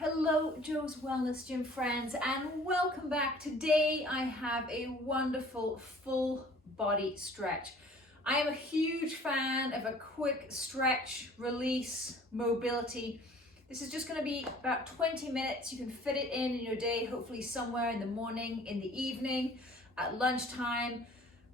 Hello, Joe's Wellness Gym friends, and welcome back. Today I have a wonderful full body stretch. I am a huge fan of a quick stretch, release, mobility. This is just going to be about 20 minutes. You can fit it in your day, hopefully somewhere in the morning, in the evening, at lunchtime.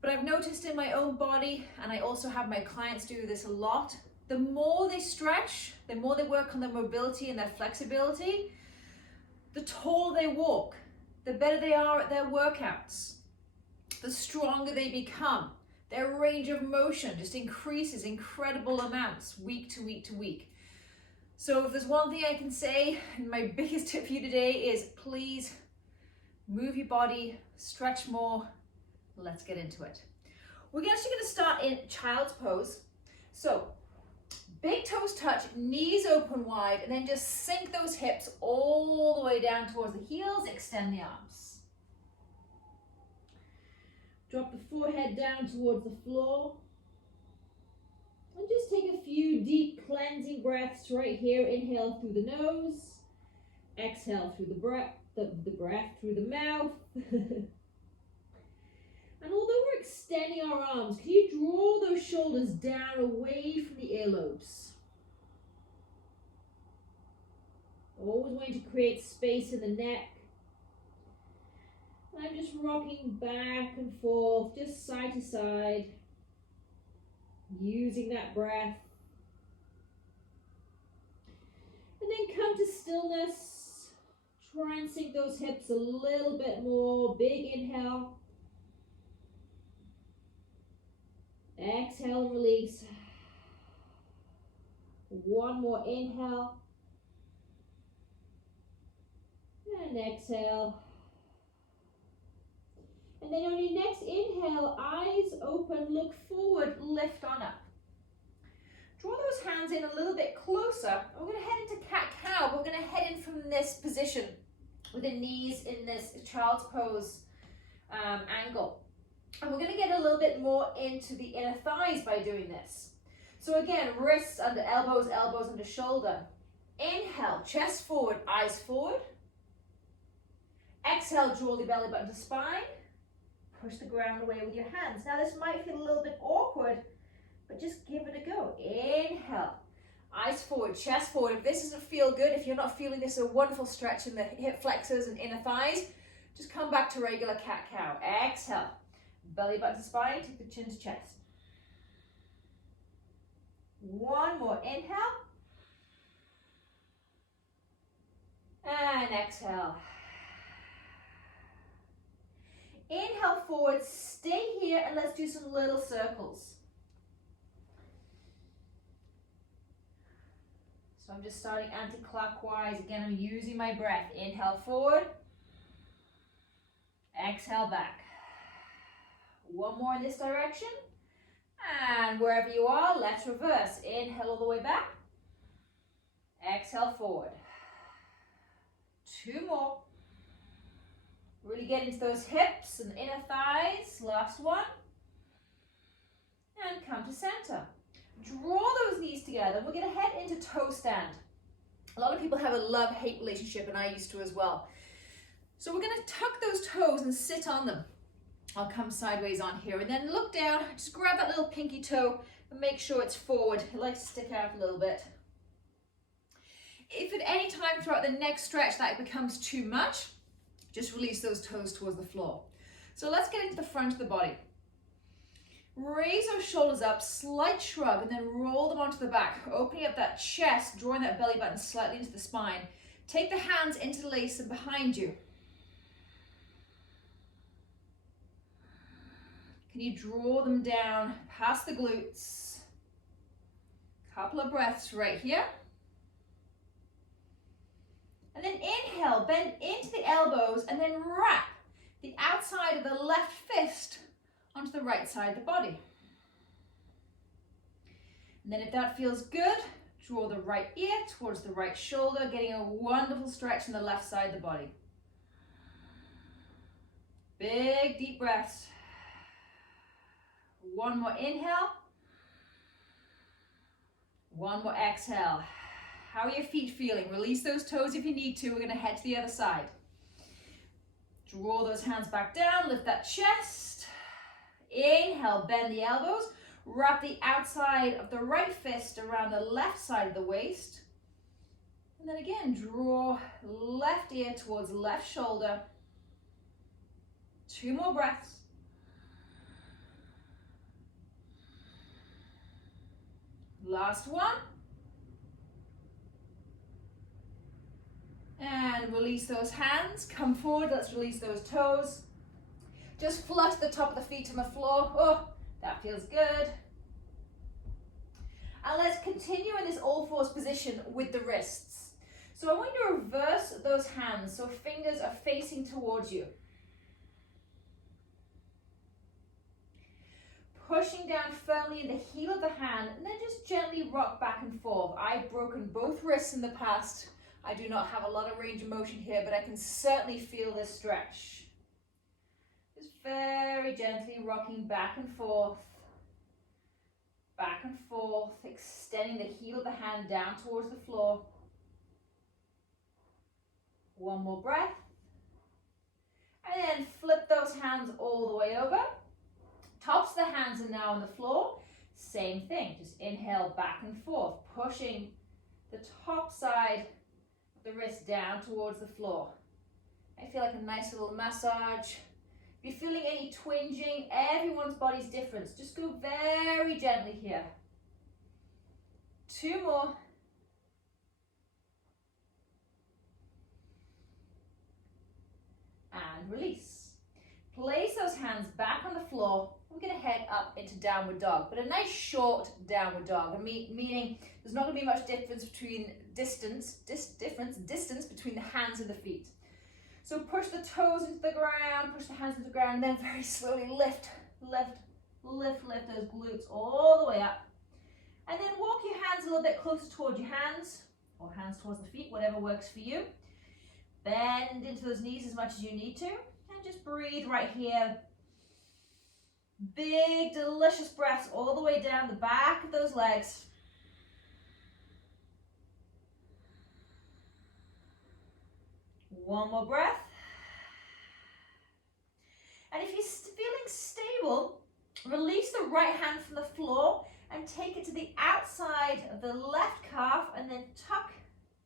But I've noticed in my own body, and I also have my clients do this a lot, the more they stretch, the more they work on their mobility and their flexibility, the taller they walk, the better they are at their workouts, the stronger they become. Their range of motion just increases incredible amounts week to week to week. So if there's one thing I can say, and my biggest tip for you today is please move your body, stretch more. Let's get into it. We're actually going to start in child's pose. So big toes touch, knees open wide, and then just sink those hips all the way down towards the heels, extend the arms. Drop the forehead down towards the floor. And just take a few deep cleansing breaths right here. Inhale through the nose, exhale through the breath through the mouth. And although we're extending our arms, can you draw those shoulders down away from the earlobes? Always wanting to create space in the neck. And I'm just rocking back and forth, just side to side, using that breath. And then come to stillness. Try and sink those hips a little bit more. Big inhale. Exhale and release. One more inhale. And exhale. And then on your next inhale, eyes open, look forward, lift on up. Draw those hands in a little bit closer. We're going to head into cat-cow. We're going to head in from this position with the knees in this child's pose angle. And we're going to get a little bit more into the inner thighs by doing this. So again, wrists under elbows, elbows under shoulder. Inhale, chest forward, eyes forward. Exhale, draw the belly button to spine. Push the ground away with your hands. Now this might feel a little bit awkward, but just give it a go. Inhale, eyes forward, chest forward. If this doesn't feel good, if you're not feeling this, a wonderful stretch in the hip flexors and inner thighs, just come back to regular cat-cow. Exhale. Belly button to spine, take the chin to chest. One more inhale. And exhale. Inhale forward, stay here, and let's do some little circles. So I'm just starting anti-clockwise. Again, I'm using my breath. Inhale forward. Exhale back. One more in this direction. And wherever you are, let's reverse. Inhale all the way back. Exhale forward. Two more. Really get into those hips and inner thighs. Last one. And come to center. Draw those knees together. We're going to head into toe stand. A lot of people have a love-hate relationship, and I used to as well. So we're going to tuck those toes and sit on them. I'll come sideways on here and then look down, just grab that little pinky toe and make sure it's forward. It likes to stick out a little bit. If at any time throughout the next stretch that becomes too much, just release those toes towards the floor. So let's get into the front of the body. Raise our shoulders up, slight shrug, and then roll them onto the back, opening up that chest, drawing that belly button slightly into the spine. Take the hands interlace and behind you. Can you draw them down past the glutes? Couple of breaths right here. And then inhale, bend into the elbows and then wrap the outside of the left fist onto the right side of the body. And then if that feels good, draw the right ear towards the right shoulder, getting a wonderful stretch in the left side of the body. Big deep breaths. One more inhale. One more exhale. How are your feet feeling? Release those toes if you need to. We're going to head to the other side. Draw those hands back down, lift that chest. Inhale, bend the elbows. Wrap the outside of the right fist around the left side of the waist. And then again, draw left ear towards left shoulder. 2 more breaths. Last one. And release those hands. Come forward. Let's release those toes. Just flush the top of the feet on the floor. Oh, that feels good. And let's continue in this all fours position with the wrists. So I want you to reverse those hands so fingers are facing towards you. Pushing down firmly in the heel of the hand, and then just gently rock back and forth. I've broken both wrists in the past. I do not have a lot of range of motion here, but I can certainly feel this stretch. Just very gently rocking back and forth, extending the heel of the hand down towards the floor. One more breath. And then flip those hands all the way over. Tops of the hands are now on the floor. Same thing, just inhale back and forth, pushing the top side of the wrist down towards the floor. I feel like a nice little massage. If you're feeling any twinging, everyone's body's different. Just go very gently here. 2 more. And release. Place those hands back on the floor. We're going to head up into downward dog, but a nice short downward dog, meaning there's not going to be much difference between distance between the hands and the feet. So push the toes into the ground, push the hands into the ground, and then very slowly lift those glutes all the way up. And then walk your hands a little bit closer towards your hands, or hands towards the feet, whatever works for you. Bend into those knees as much as you need to, and just breathe right here. Big, delicious breaths all the way down the back of those legs. One more breath. And if you're feeling stable, release the right hand from the floor and take it to the outside of the left calf, and then tuck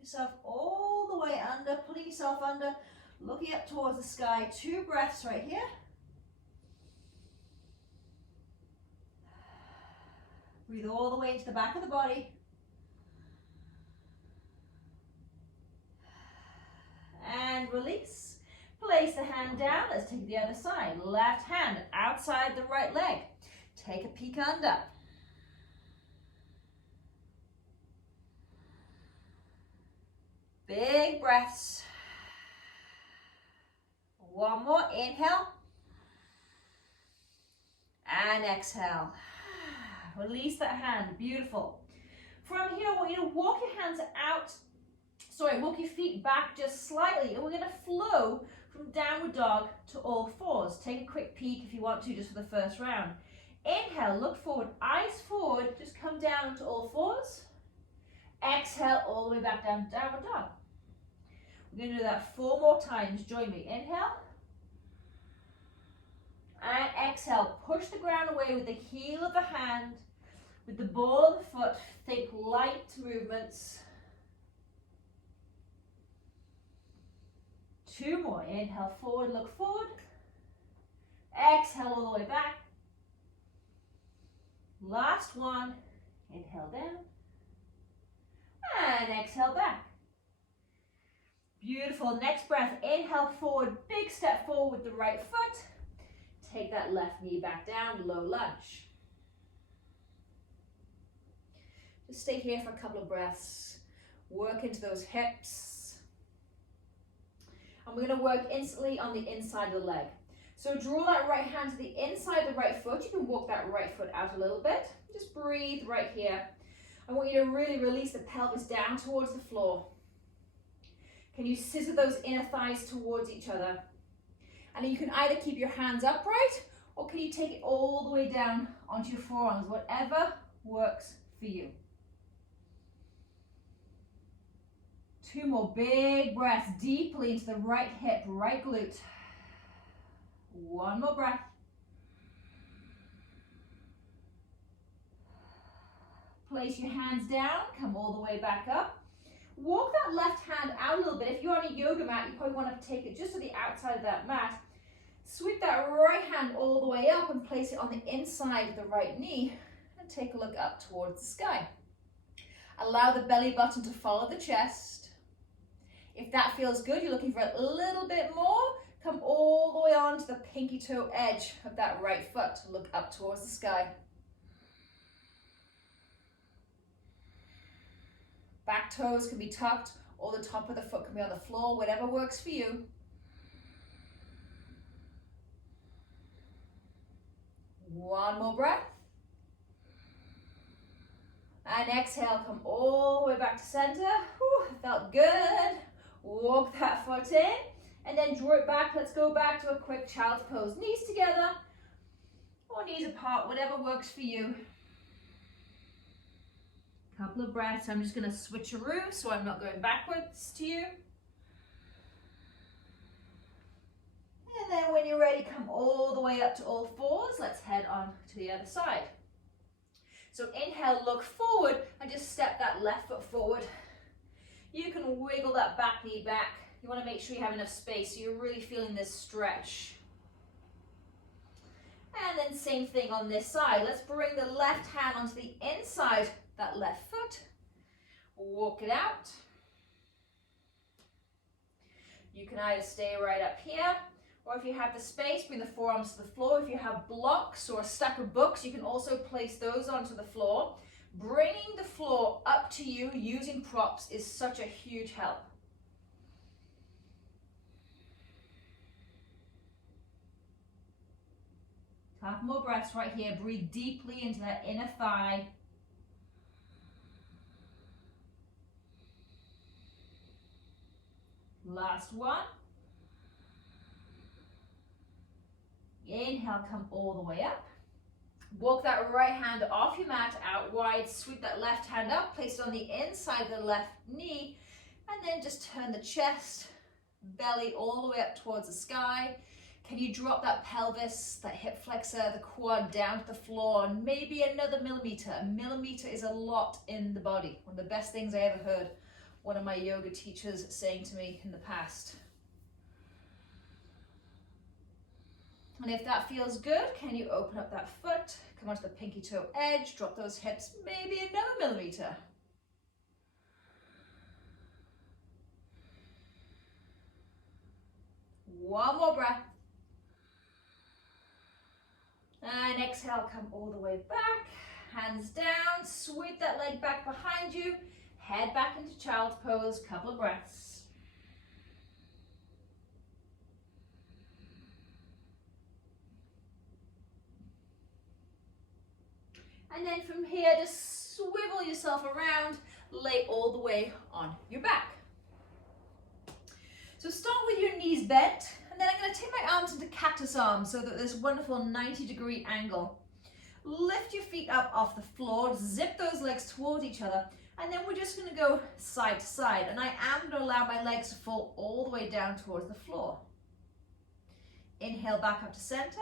yourself all the way under, pulling yourself under, looking up towards the sky. 2 breaths right here. Breathe all the way into the back of the body. And release. Place the hand down. Let's take the other side. Left hand outside the right leg. Take a peek under. Big breaths. One more. Inhale. And exhale. Release that hand. Beautiful. From here, I want you to walk your hands out. Walk your feet back just slightly, and we're going to flow from downward dog to all fours. Take a quick peek if you want to, just for the first round. Inhale, look forward, eyes forward, just come down to all fours. Exhale, all the way back down to downward dog. We're going to do that 4 more times. Join me. Inhale. And exhale, push the ground away with the heel of the hand, with the ball of the foot. Think light movements. 2 more. Inhale, forward, look forward. Exhale all the way back. Last one. Inhale down. And exhale back. Beautiful. Next breath. Inhale forward. Big step forward with the right foot. Take that left knee back down. Low lunge. Just stay here for a couple of breaths. Work into those hips. And we're going to work instantly on the inside of the leg. So draw that right hand to the inside of the right foot. You can walk that right foot out a little bit. Just breathe right here. I want you to really release the pelvis down towards the floor. Can you scissor those inner thighs towards each other? And you can either keep your hands upright, or can you take it all the way down onto your forearms, whatever works for you. 2 more big breaths deeply into the right hip, right glute. 1 more breath. Place your hands down, come all the way back up. Walk that left hand out a little bit. If you're on a yoga mat, you probably want to take it just to the outside of that mat. Sweep that right hand all the way up and place it on the inside of the right knee and take a look up towards the sky. Allow the belly button to follow the chest. If that feels good, you're looking for a little bit more, come all the way on to the pinky toe edge of that right foot. Look up towards the sky. Back toes can be tucked or the top of the foot can be on the floor, whatever works for you. One more breath. And exhale, come all the way back to center. Whew, felt good. Walk that foot in and then draw it back. Let's go back to a quick child's pose. Knees together or knees apart, whatever works for you. Couple of breaths. I'm just going to switcheroo so I'm not going backwards to you. And then when you're ready, come all the way up to all fours. Let's head on to the other side. So inhale, look forward and just step that left foot forward. You can wiggle that back knee back. You want to make sure you have enough space so you're really feeling this stretch. And then same thing on this side. Let's bring the left hand onto the inside of that left foot. Walk it out. You can either stay right up here, or if you have the space, bring the forearms to the floor. If you have blocks or a stack of books, you can also place those onto the floor. Bringing the floor up to you using props is such a huge help. Couple more breaths right here. Breathe deeply into that inner thigh. Last one. Inhale, come all the way up. Walk that right hand off your mat out wide. Sweep that left hand up. Place it on the inside of the left knee. And then just turn the chest, belly all the way up towards the sky. Can you drop that pelvis, that hip flexor, the quad down to the floor, and maybe another millimeter? A millimeter is a lot in the body. One of the best things I ever heard one of my yoga teachers saying to me in the past. And if that feels good, can you open up that foot, come onto the pinky toe edge, drop those hips, maybe another millimeter. One more breath. And exhale, come all the way back, hands down, sweep that leg back behind you, head back into child's pose, couple of breaths. And then from here, just swivel yourself around, lay all the way on your back. So start with your knees bent, and then I'm going to take my arms into cactus arms so that there's a wonderful 90-degree angle. Lift your feet up off the floor, zip those legs towards each other, and then we're just going to go side to side. And I am going to allow my legs to fall all the way down towards the floor. Inhale back up to center,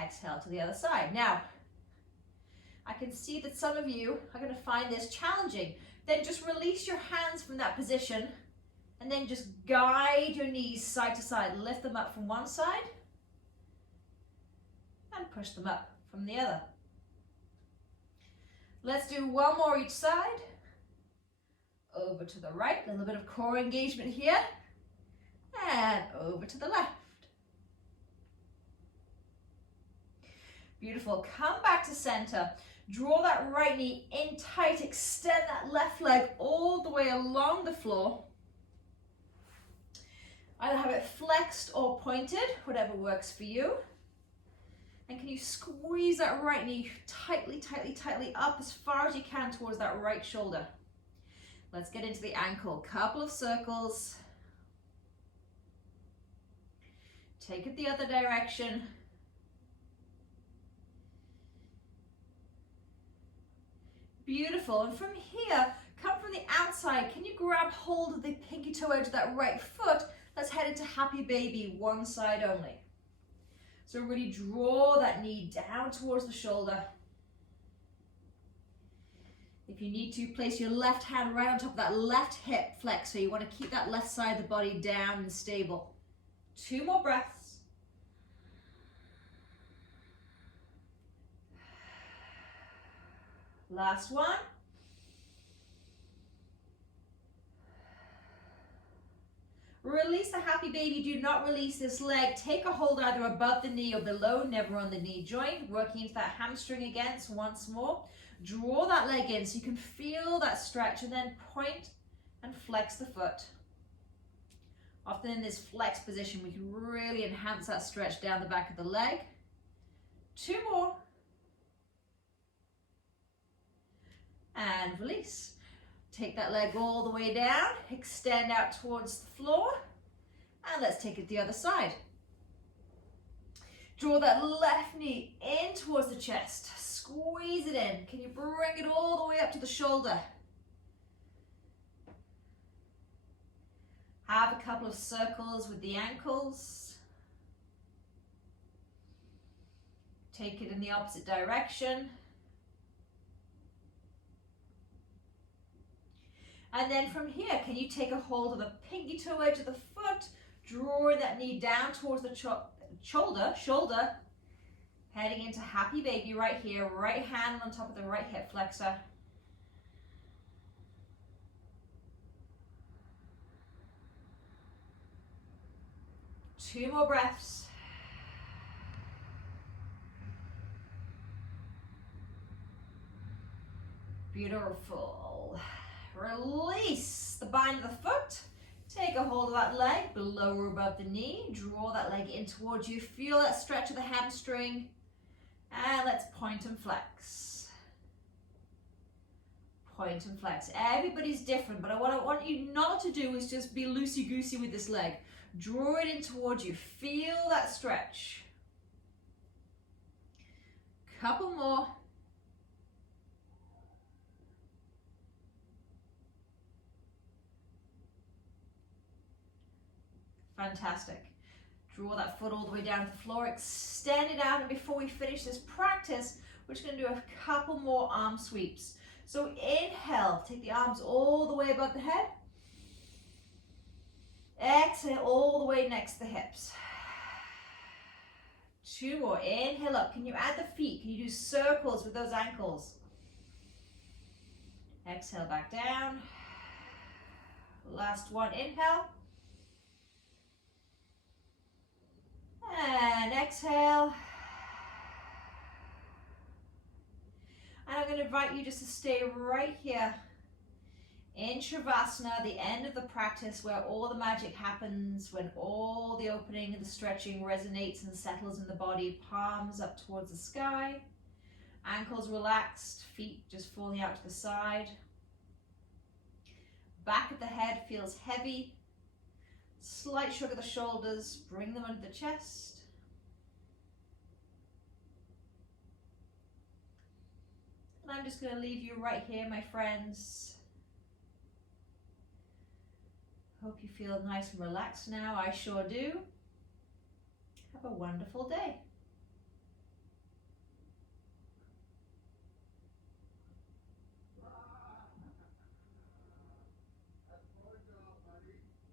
exhale to the other side. Now, I can see that some of you are going to find this challenging. Then just release your hands from that position and then just guide your knees side to side. Lift them up from one side and push them up from the other. Let's do one more each side. Over to the right, a little bit of core engagement here. And over to the left. Beautiful. Come back to center. Draw that right knee in tight. Extend that left leg all the way along the floor. Either have it flexed or pointed, whatever works for you. And can you squeeze that right knee tightly, tightly, tightly up as far as you can towards that right shoulder. Let's get into the ankle. Couple of circles. Take it the other direction. Beautiful. And from here, Come from the outside. Can you grab hold of the pinky toe edge of that right foot? Let's head into happy baby, one side only. So really draw that knee down towards the shoulder. If you need to, place your left hand right on top of that left hip flex. So you want to keep that left side of the body down and stable. 2 more breaths. Last one. Release the happy baby. Do not release this leg. Take a hold either above the knee or below, never on the knee joint. Working into that hamstring again. So once more. Draw that leg in so you can feel that stretch, and then point and flex the foot. Often in this flex position, we can really enhance that stretch down the back of the leg. 2 more. And release. Take that leg all the way down, extend out towards the floor, and let's take it the other side. Draw that left knee in towards the chest. Squeeze it in. Can you bring it all the way up to the shoulder? Have a couple of circles with the ankles. Take it in the opposite direction. And then from here, can you take a hold of the pinky toe edge of the foot, drawing that knee down towards the shoulder, heading into happy baby right here, right hand on top of the right hip flexor. Two more breaths. Beautiful. Release the bind of the foot. Take a hold of that leg below or above the knee. Draw that leg in towards you. Feel that stretch of the hamstring. And let's point and flex. Point and flex. Everybody's different, but what I want you not to do is just be loosey-goosey with this leg. Draw it in towards you. Feel that stretch. Couple more. Fantastic. Draw that foot all the way down to the floor, extend it out, and before we finish this practice, we're just going to do a couple more arm sweeps. So inhale, take the arms all the way above the head. Exhale all the way next to the hips. 2 more. Inhale up. Can you add the feet? Can you do circles with those ankles? Exhale back down. Last one. Inhale. And exhale. And I'm going to invite you just to stay right here in Shavasana, the end of the practice where all the magic happens, when all the opening and the stretching resonates and settles in the body, palms up towards the sky, ankles relaxed, feet just falling out to the side. Back of the head feels heavy. Slight shrug of the shoulders, bring them under the chest. And I'm just going to leave you right here, my friends. Hope you feel nice and relaxed now. I sure do. Have a wonderful day.